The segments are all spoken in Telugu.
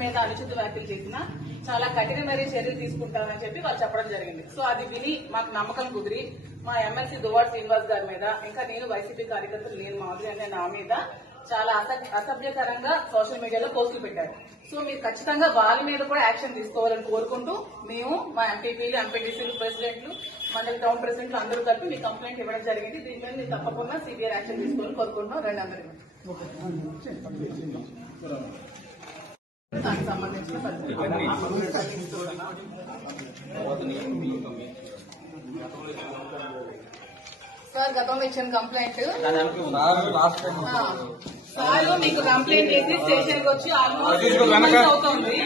మీద అనుచిత వ్యాఖ్యలు చేసిన చాలా కఠినమైన చర్యలు తీసుకుంటామని చెప్పి వాళ్ళు చెప్పడం జరిగింది. సో అది విని మాకు నమ్మకం కుదిరి మా ఎమ్మెల్సీ దువ్వాడ శ్రీనివాస్ గారి మీద, ఇంకా నేను వైసీపీ కార్యకర్తలు నేను మాధురి అనే నా మీద చాలా అసభ్యకరంగా సోషల్ మీడియాలో పోస్టులు పెట్టారు. సో మీరు ఖచ్చితంగా వాళ్ళ మీద కూడా యాక్షన్ తీసుకోవాలని కోరుకుంటూ మేము మా ఎంపీపీలు, ఎంపీటీసీలు, ప్రెసిడెంట్లు, మండలి టౌన్ ప్రెసిడెంట్లు అందరూ కలిపి మీ కంప్లైంట్ ఇవ్వడం జరిగింది. దీని మీద మీరు తప్పకుండా సిబిఐ యాక్షన్ తీసుకోవాలని కోరుకుంటున్నాం. రెండు అందరికీ దానికి సంబంధించిన సార్ గతంలో ఇచ్చిన కంప్లైంట్ సార్ మీకు కంప్లైంట్ చేసి స్టేషన్ కి వచ్చి ఆల్మోస్ట్ అవుతుంది.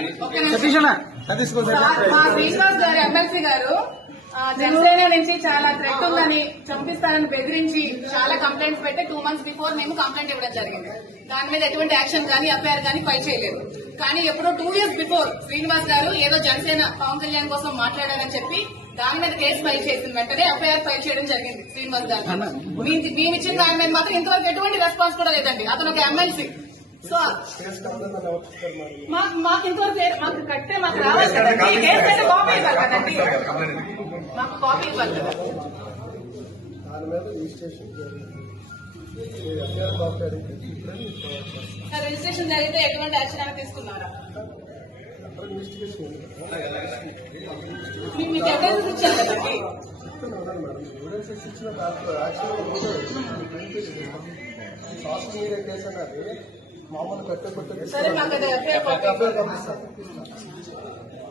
మా శ్రీనివాస్ గారు ఎమ్మెల్సీ గారు జనసేన నుంచి చాలా థ్రెట్ ఉందని, చంపిస్తానని బెదిరించి చాలా కంప్లైంట్స్ పెట్టి 2 months బిఫోర్ మేము కంప్లైంట్ ఇవ్వడం జరిగింది. దాని మీద ఎటువంటి యాక్షన్ కానీ ఎఫ్ఐఆర్ కానీ ఫైల్ చేయలేదు. కానీ ఎప్పుడో 2 years బిఫోర్ శ్రీనివాస్ గారు ఏదో జనసేన పవన్ కళ్యాణ్ కోసం మాట్లాడారని చెప్పి దాని మీద కేసు ఫైల్ చేసిన వెంటనే ఎఫ్ఐఆర్ ఫైల్ చేయడం జరిగింది శ్రీనివాస్ గారు. మేము ఇచ్చిన దాని మీద మాత్రం ఇంతవరకు ఎటువంటి రెస్పాన్స్ కూడా లేదండి. అతను ఒక ఎమ్మెల్సీ. సో మాకు ఇంతవరకు మాకు కట్టే మాకు రావాలి కదండి. కేసు అయితే కాపీ ఇవ్వాలి కదండి, మాకు కాపీ ఇవ్వాలి కదా. రిజిస్ట్రేషన్ జరిగితే ఎటువంటి యాక్షన్ అయినా తీసుకున్నారా? మీకు ఎవిడెన్స్ ఇచ్చారు కదండి. సరే మాకు అది ఎఫ్ఐఆర్